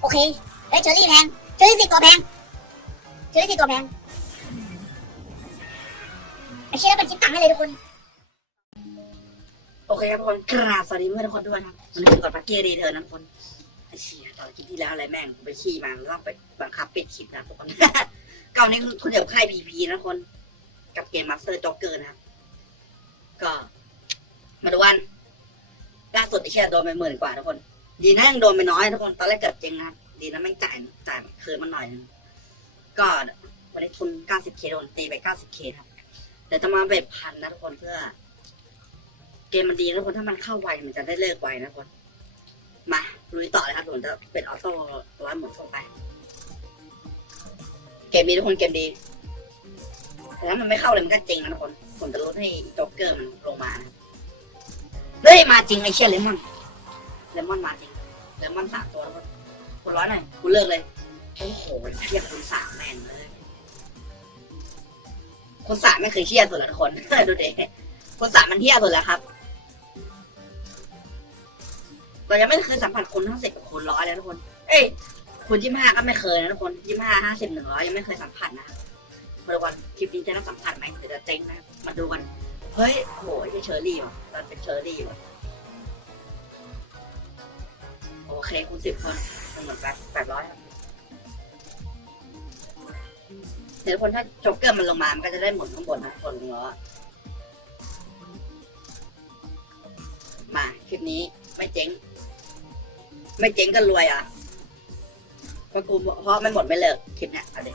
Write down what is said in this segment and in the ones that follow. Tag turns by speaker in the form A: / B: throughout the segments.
A: โอเคเฮ้ยเชอรี่แพงเชอรี่สิบตัวแพงเชอรี่สิบตัวแพงไอ้เชี่ยเป็นคิดตังค์ให้เลยทุกคน
B: โอเคครับทุกคนกราบสวัสดีเพื่อนทุกคนด้วยครับวันนี้กดปักเกียร์ดีเธอนะทุกคนไอ้เชี่ยตอนคลิปที่แล้วอะไรแม่งไปขี้มาต้องไปบังคับปิดคลิปนะทุกคนเก่านี้คุณเดี๋ยวค่ายพีพีนะคน กับเกมมาสเตอร์จ็อกเกอร์นะครับก็มาดูวันล่าสุดไอ้เชี่ยโดนไปหมื่นกว่าทุกคน ดีนะยังโดนไปน้อยทุกคนตอนแรกเกือบจริงนะดีนะแม่งจ่ายจ่ายคืนมันหน่อยนึงก็วันนี้ทุน 90k โดนตีไป 90k ครับเดี๋ยวจะมาเบ็ดพันนะทุกคนเพื่อ เกมมันดีนะทุกคนถ้ามันเข้าไวมันจะได้เลิกไวนะทุกคนมาลุยต่อเลยครับผมจะเป็นออโต้ร้อยหมดส่งไป เกมดีทุกคนเกมดีแต่ถ้ามันไม่เข้าเลยมันก็จริงนะทุกคนผมจะลดให้โจ๊กเกอร์มันลงมานะเฮ้ยมาจริงไอ้เชี่ยเลมอนเลมอนมาจริง เลมอนสามตัวแล้วก็คนร้อยหน่อยกูเลิกเลย โอ้โหเชี่ยคนสามแม่งเลย คนสามไม่เคยเชี่ยสุดละทุกคน ดูเด็คนสามมันเที่ยสุดแล้วครับ เรายังไม่เคยสัมผัสคนทั้งสิบกับคนร้อยเลยทุกคน เอ้ยคนยี่ห้าก็ไม่เคยนะทุกคนยี่ห้าห้าสิบหนึ่งร้อยยังไม่เคยสัมผัสนะมาดูกันคลิปนี้จะต้องสัมผัสไหมหรือจะเจ๊งนะมาดูกันเฮ้ยโหไอ้เชอร์รี่ว่ะตอนเป็นเชอร์รี่ว่ะ เคคูณสิบคนเหมือนแปดแปดร้อยเดี๋ยวทุกคนถ้าโจ๊กเกอร์มันลงมา มันก็จะได้หมุนข้างบนนะกดลงล้อมาคลิปนี้ไม่เจ๊ง ไม่เจ๊งก็รวยอะเพราะกูเพราะไม่หมดไม่เลิกคลิปเนี้ยเอาดิ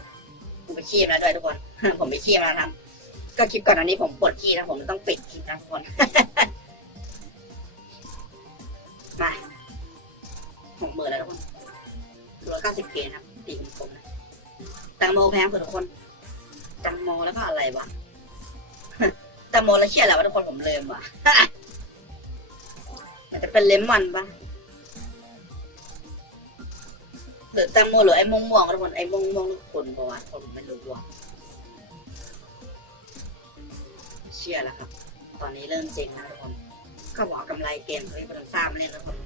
B: กูไปขี้มาแล้วด้วยทุกคน ผมไปขี้มาแล้วทำก็คลิปก่อนอันนี้ผมปวดขี้นะผมต้องปิดคลิปนะทุกคน ก้าสิบเกนะครับตีผมนะแตงโมแพงสุดทุกคนแตงโมแล้วก็อะไรวะแตงโมแล้วเชี่ยอะไรวะทุกคนผมเลืมว่ะอาจจะเป็นเลมอนปะหรือแตงโมหรือไอ้มงม่วงทุกคนไอ้มงม่วงคนประวัติผมไม่รู้ว่ะเชื่อแล้วครับ ตอนนี้เริ่มเจ๊งนะทุกคนก็บอกกำไรเกมเฮ้ยบอลซ่ามาเล่นแล้วทุกคน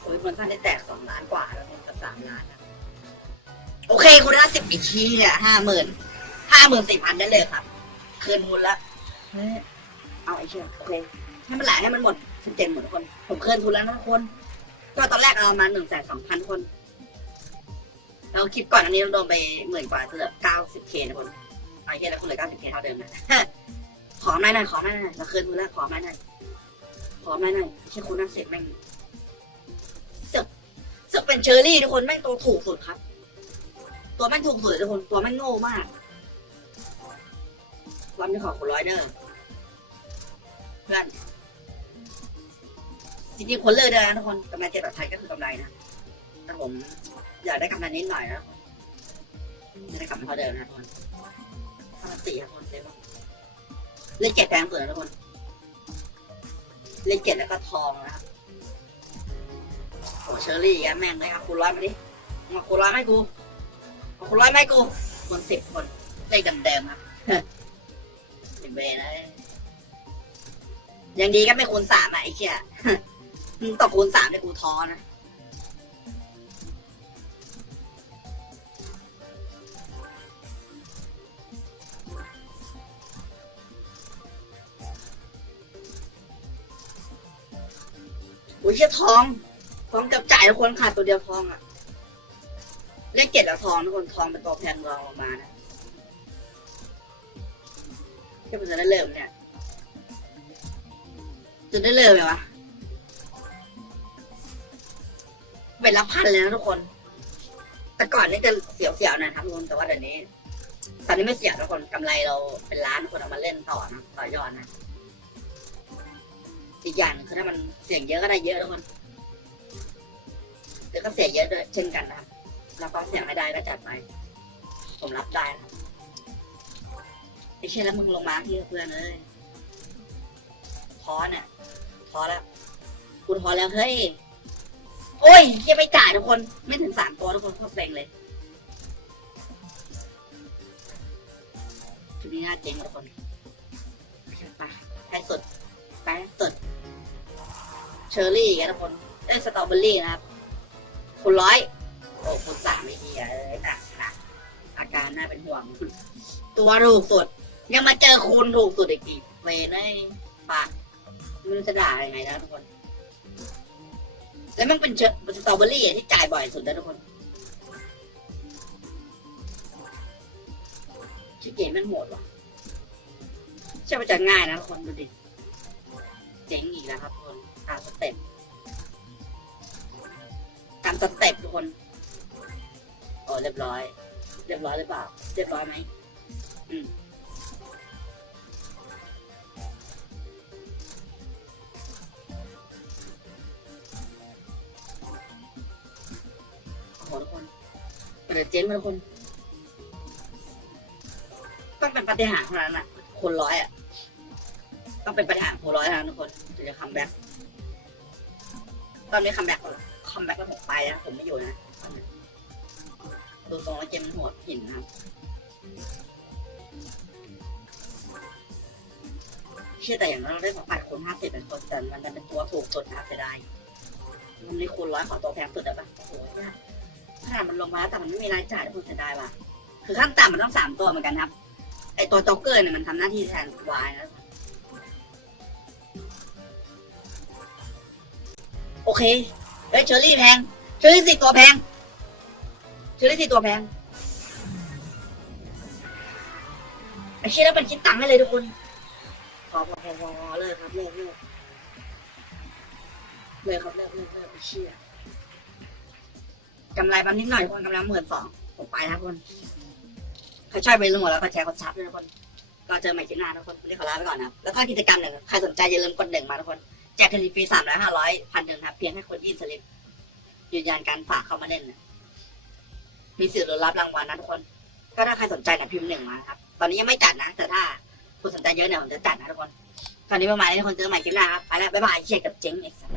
B: โอ้ยบอลซ่าได้แตกสองล้านกว่าแล้วทุกคน ล้านนะโอเคคุณได้สิบอีกทีเนี่ยห้าหมื่นห้าหมื่นสี่พันได้เลยครับ คืนทุนละเฮ้ยเอาไอ้เชื่อโอเคให้มันไหลให้มันหมดสิบเจ็ดหมดทุกคน ผมเคยทุนแล้วนะทุกคน ก็ตอนแรกเอามาหนึ่งแสนสองพันคนแล้วคลิปก่อนอันนี้เราโดนไปหมื่นกว่าเหลือเก้าสิบเคนะคนเอาเยอแล้วคุณเหลือเก้าสิบเคเท่าเดิมนะขอไม่หน่อยขอไม่หน่อยเราเคยทุนแล้วขอไม่หน่อยขอไม่หน่อยไม่ใช่คุณน่าเสร็จแม่งเอกเสือกเป็นเชอรี่ทุกคนแม่งตัวถูกสุดครับ ตัวแม่งถูกสุดทุกคนตัวแม่งโง่มากรอบนี้ขอคุณร้อยเด้อเพื่อนจริงๆคนเลิกได้นะทุกคนกำไรเจ็ดแบบไทยก็คือกำไรนะแต่ผมอยากได้กำไรนิดหน่อยนะไม่ได้กำไรเท่าเดิมนะทุกคนห้าสี่ครับทุกคนเลยว่าเลขเจ็ดแพงสุดนะทุกคนเลขเจ็ดแล้วก็ทองนะครับ โอ้เชอรี่แกแม่งเลยครับคูณร้อยมาดิมาคูณร้อยไม่กูมาคูณร้อยไม่กูคนสิบคนเลขเดิมครับสิบเวนะยังดีก็ไม่คูณสามอะไอ้เชี่ยต่อคูณสามเนี่ยกูท้อนะโอ้ยเชี่ยทอง ทองกับจ่ายทุกคนขาดตัวเดียวทองอะเลขเจ็ดแล้วทองทุกคนทองเป็นตัวแพงรองลงมานะจะเป็นจะได้เริ่มเนี่ย จะได้เริ่มไหมวะเป็นละพันเลยนะทุกคน แต่ก่อนนี่จะเสียวๆหนะครับทุกคนแต่ว่าเดี๋ยวนี้ ตอนนี้ไม่เสียทุกคนกำไรเราเป็นล้านทุกคนเอามาเล่นต่อนะต่อยอดนะอีกอย่างหนึ่งคือถ้ามันเสี่ยงเยอะก็ได้เยอะทุกคน แล้วก็เสียเยอะด้วยเช่นกันนะครับแล้วก็เสียไม่ได้ก็จัดไปผมรับได้นะไอ้เช่นแล้วมึงลงมาที่เพื่อนเลยท้อเนี่ยท้อแล้วกูท้อแล้วเฮ้ยโอ้ยยังไม่จ่ายทุกคนไม่ถึงสามตัวทุกคนโคตรเซ็งเลยชุดนี้น่าเจ๋งทุกคนไปให้สุดไปสดเชอร์รี่กันทุกคนเอ้ยสตรอเบอร์รี่นะครับ คูณร้อยโอ้คูณสามไม่ดีอะเอ้ยหนักหนักอาการน่าเป็นห่วง ตัวถูกสุด ยังมาเจอคูณถูกสุดอีกทีเวนไอ้ปากมันจะด่ายังไงนะทุกคน แล้วมันเป็นเชอเป็นสตรอเบอรี่ที่จ่ายบ่อยสุดนะทุกคนชื่อเกมมันโหดว่ะใช่ว่าจะง่ายนะทุกคนดูดิ เจ๋งอีกแล้วครับทุกคนตามสเต็ปตาม สเต็ปทุกคน โอ้เรียบร้อย เรียบร้อยหรือเปล่า เรียบร้อยไหมอืมโอ้โหทุกคนเดี๋ยวเจ๊งไปทุกคน ต้องเป็นปฏิหารเท่านั้นอะ คนร้อยอะ ต้องเป็นปฏิหารคนร้อยเท่านั้นทุกคนถึงจะคัมแบ็กตอนนี้คัมแบ็กแล้ว คัมแบ็กแล้วผมไปแล้วผมไม่อยู่นะดูทรงแล้วเกมมันโหดหินนะครับเชื่อแต่อย่างนั้นเราได้สองพันคูณห้าสิบเป็นคนแต่มันจะเป็นตัวถูกสุดนะครับจะได้มันมีคูณร้อยขอตัวแพงสุดได้ปะโอ้โหยากขนาดมันลงมาแล้วแต่มันไม่มีรายจ่ายทุกคนจะได้ปะคือขั้นต่ำมันต้องสามตัวเหมือนกันครับ ไอตัวจ็อกเกอร์เนี่ยมันทำหน้าที่แทนวายนะโอเค ฮ้ยเชอรี่แพง เชอรี่สี่ตัวแพง เชอรี่สี่ตัวแพงไอ้เชี่ยแล้วเป็นคิดตังค์ให้เลยทุกคนพอพอพอพอพอเลิกครับเลิกเลิกเลิกครับเลิกเลิกเลิกไอ้เชี่ยกำไรปั๊มนิดหน่อยทุกคนกำไรหมื่นสองผมไปแล้วทุกคนใครชอบไปลืมหมดแล้วก็แชร์กดซับด้วยทุกคน ก็เจอใหม่คลิปหน้าทุกคนวันนี้ขอลาไปก่อนนะแล้วก็กิจกรรมหนึ่งใครสนใจอย่าลืมกดหนึ่งมาทุกคน แจกคดีฟรีสามร้อยห้าร้อยพันหนึ่งครับ เพียงให้คนยื่นสลิปยืนยันการฝากเข้ามาเล่นนะมีสิทธิ์ลุ้นรับรางวัลนะทุกคน ก็ถ้าใครสนใจเนี่ยพิมพ์หนึ่งมาครับ ตอนนี้ยังไม่จัดนะ แต่ถ้าคุณสนใจเยอะเนี่ยผมจะจัดนะทุกคน ตอนนี้ประมาณนี้ทุกคนเจอใหม่คลิปหน้าครับ ไปแล้ว บ๊ายบายเชียร์กับเจ๊งไอ้สัส